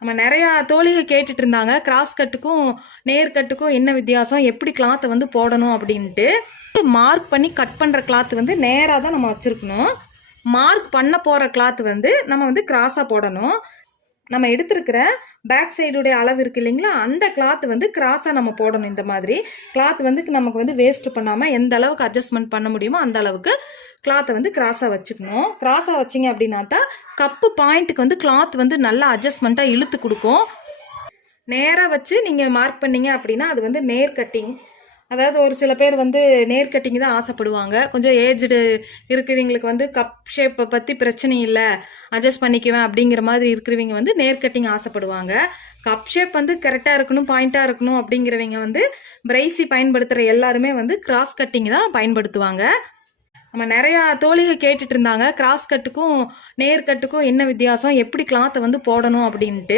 நம்ம நிறையா தோழிக கேட்டுட்டு இருந்தாங்க கிராஸ் கட்டுக்கும் நேர் கட்டுக்கும் என்ன வித்தியாசம், எப்படி கிளாத்தை வந்து போடணும் அப்படின்ட்டு. மார்க் பண்ணி கட் பண்ணுற கிளாத் வந்து நேராக தான் நம்ம வச்சுருக்கணும். மார்க் பண்ண போகிற கிளாத் வந்து நம்ம வந்து கிராஸாக போடணும். நம்ம எடுத்திருக்கிற பேக் சைடுடைய அளவு இருக்குது இல்லைங்களா, அந்த கிளாத் வந்து கிராஸாக நம்ம போடணும். இந்த மாதிரி கிளாத் வந்து நமக்கு வந்து வேஸ்ட் பண்ணாமல் எந்த அளவுக்கு அட்ஜஸ்ட்மெண்ட் பண்ண முடியுமோ அந்த அளவுக்கு கிளாத்தை வந்து கிராஸாக வச்சுக்கணும். கிராஸாக வச்சிங்க அப்படின்னா தான் கப்பு பாயிண்ட்டுக்கு வந்து கிளாத் வந்து நல்லா அட்ஜஸ்ட்மெண்ட்டாக இழுத்து கொடுக்கும். நேராக வச்சு நீங்கள் மார்க் பண்ணீங்க அப்படின்னா அது வந்து நேர் கட்டிங். அதாவது ஒரு சில பேர் வந்து நேர் கட்டிங் தான் ஆசைப்படுவாங்க. கொஞ்சம் ஏஜ்டு இருக்கிறவங்களுக்கு வந்து கப் ஷேப்பை பற்றி பிரச்சனை இல்லை, அட்ஜஸ்ட் பண்ணிக்குவேன் அப்படிங்கிற மாதிரி இருக்கிறவங்க வந்து நேர் கட்டிங் ஆசைப்படுவாங்க. கப் ஷேப் வந்து கரெக்டாக இருக்கணும், பாயிண்ட்டாக இருக்கணும் அப்படிங்கிறவங்க வந்து பிரைசி பயன்படுத்துகிற எல்லாருமே வந்து கிராஸ் கட்டிங் தான் பயன்படுத்துவாங்க. நம்ம நிறையா தோழிக கேட்டுட்டு இருந்தாங்க கிராஸ் கட்டுக்கும் நேர் கட்டுக்கும் என்ன வித்தியாசம், எப்படி கிளாத்தை வந்து போடணும் அப்படின்ட்டு.